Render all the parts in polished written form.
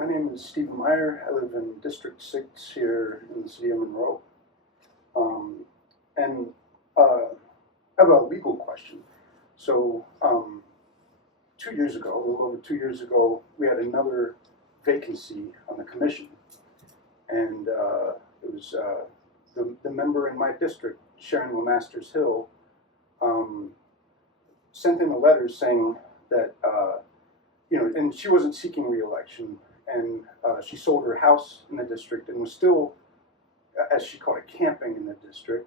My name is Stephen Meyer. I live in District 6 here in the city of Monroe. And I have a legal question. So 2 years ago, a little over 2 years ago, we had another vacancy on the commission. And it was the member in my district, Sharon LeMasters Hill, sent in a letter saying that, and she wasn't seeking re-election, and she sold her house in the district and was still, as she called it, camping in the district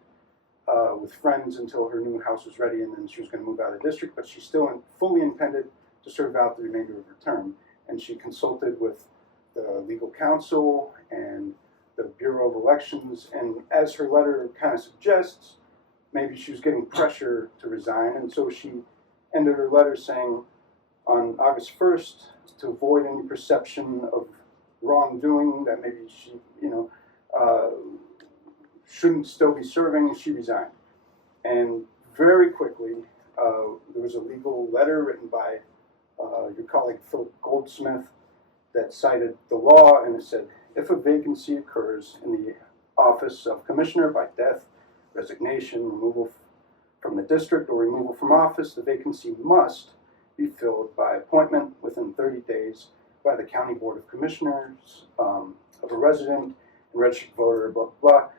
with friends until her new house was ready, and then she was going to move out of the district, but she still fully intended to serve out the remainder of her term. And she consulted with the legal counsel and the Bureau of Elections, and as her letter kind of suggests, maybe she was getting pressure to resign, and so she ended her letter saying, on August 1st, to avoid any perception of wrongdoing, that maybe she, shouldn't still be serving, she resigned. And very quickly, there was a legal letter written by your colleague Philip Goldsmith that cited the law, and it said, if a vacancy occurs in the office of commissioner by death, resignation, removal from the district, or removal from office, the vacancy must be filled by appointment within 30 days by the County Board of Commissioners of a resident and registered voter, blah, blah, blah.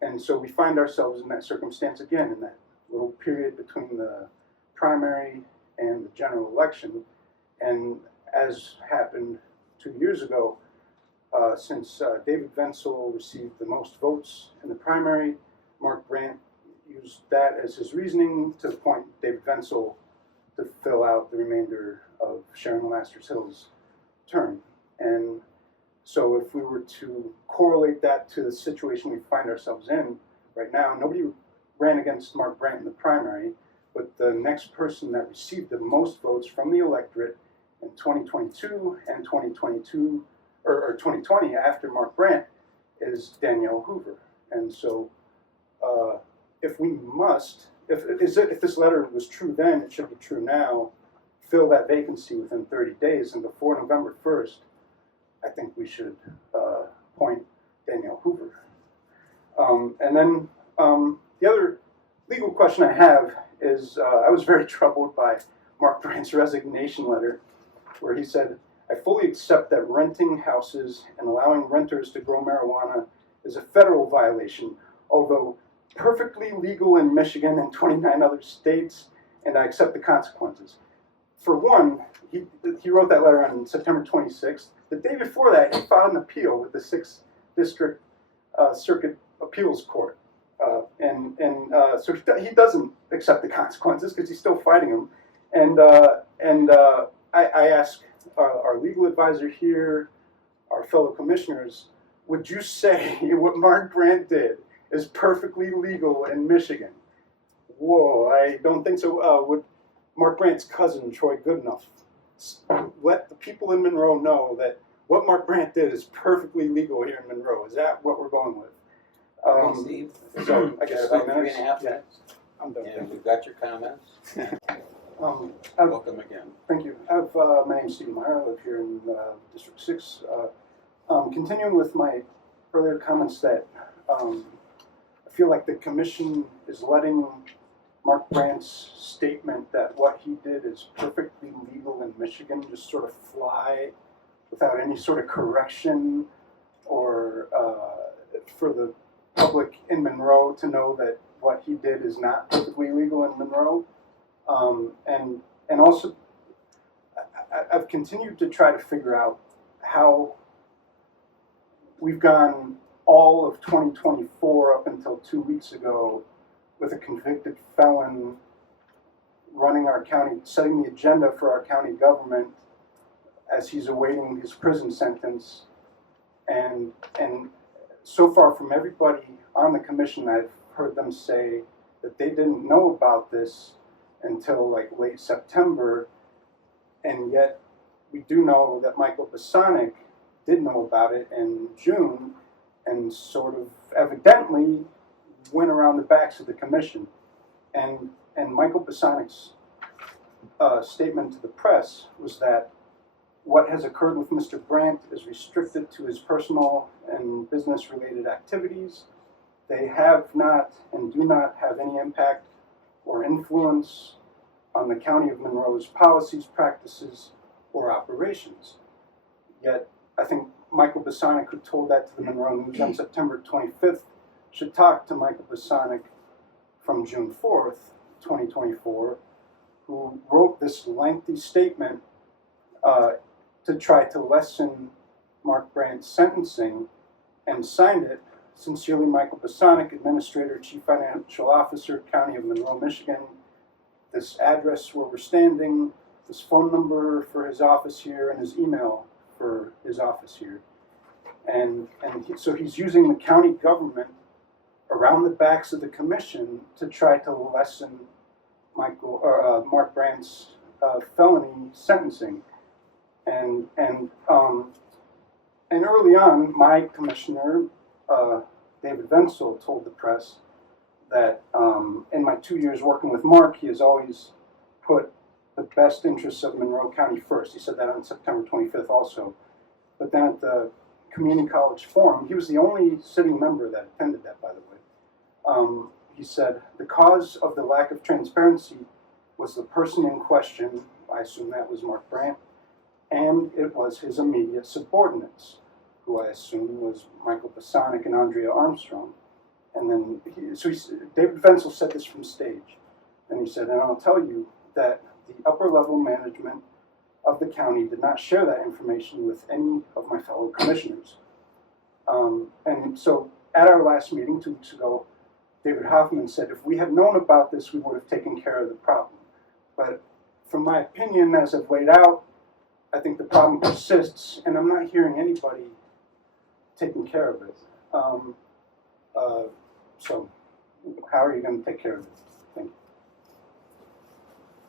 And so we find ourselves in that circumstance again, in that little period between the primary and the general election. And as happened 2 years ago, since David Venzel received the most votes in the primary, Mark Brant used that as his reasoning to appoint David Venzel to fill out the remainder of Sharon LeMasters Hill's term. And so if we were to correlate that to the situation we find ourselves in right now, nobody ran against Mark Brant in the primary, but the next person that received the most votes from the electorate in 2022 and 2022, or 2020 after Mark Brant, is Danielle Hoover. And so if we must, if this letter was true then, it should be true now, fill that vacancy within 30 days, and before November 1st, I think we should appoint Danielle Hoover. And then the other legal question I have is, I was very troubled by Mark Brant's resignation letter, where he said, I fully accept that renting houses and allowing renters to grow marijuana is a federal violation, although perfectly legal in Michigan and 29 other states, and I accept the consequences. For one, he wrote that letter on September 26th. The day before that, he filed an appeal with the 6th District Circuit Appeals Court. So he doesn't accept the consequences because he's still fighting them. And I ask our legal advisor here, our fellow commissioners, would you say what Mark Brant did is perfectly legal in Michigan? Whoa, I don't think so. Would Mark Brant's cousin, Troy Goodenough, let the people in Monroe know that what Mark Brant did is perfectly legal here in Monroe? Is that what we're going with? Okay, Steve. So I guess about 3 minutes. 3.5 minutes. I'm done. And we've got your comments. Welcome again. Thank you. My name is Stephen Meyer. I live here in District 6. Continuing with my earlier comments that I feel like the commission is letting Mark Brant's statement that what he did is perfectly legal in Michigan just sort of fly without any sort of correction, or for the public in Monroe to know that what he did is not perfectly legal in Monroe. And also, I've continued to try to figure out how we've gone all of 2024 up until 2 weeks ago with a convicted felon running our county, setting the agenda for our county government as he's awaiting his prison sentence. And so far from everybody on the commission, I've heard them say that they didn't know about this until like late September, and yet we do know that Michael Bosonic did know about it in June and sort of evidently went around the backs of the commission. And Michael Bosonic's statement to the press was that What has occurred with Mr. Brant is restricted to his personal and business-related activities. They have not and do not have any impact or influence on the County of Monroe's policies, practices, or operations. Yet, I think Michael Bosonic, who told that to the Monroe News on September 25th, should talk to Michael Bosonic from June 4th, 2024, who wrote this lengthy statement to try to lessen Mark Brant's sentencing and signed it. Sincerely, Michael Bosonic, Administrator, Chief Financial Officer, County of Monroe, Michigan. This address where we're standing, this phone number for his office here, and his email for his office here. So he's using the county government around the backs of the commission to try to lessen Mark Brant's felony sentencing. And early on, my commissioner, David Venzel, told the press that in my 2 years working with Mark, he has always put the best interests of Monroe County first. He said that on September 25th also. But then at the Community College Forum, he was the only sitting member that attended that, by the way. He said, the cause of the lack of transparency was the person in question, I assume that was Mark Brant, and it was his immediate subordinates, who I assume was Michael Bosonic and Andrea Armstrong. And then, David Venzel said this from stage, and he said, and I'll tell you that the upper level management of the county did not share that information with any of my fellow commissioners. And so at our last meeting 2 weeks ago, David Hoffman said, if we had known about this, we would have taken care of the problem. But from my opinion, as I've laid out, I think the problem persists, and I'm not hearing anybody taking care of it. So how are you going to take care of it?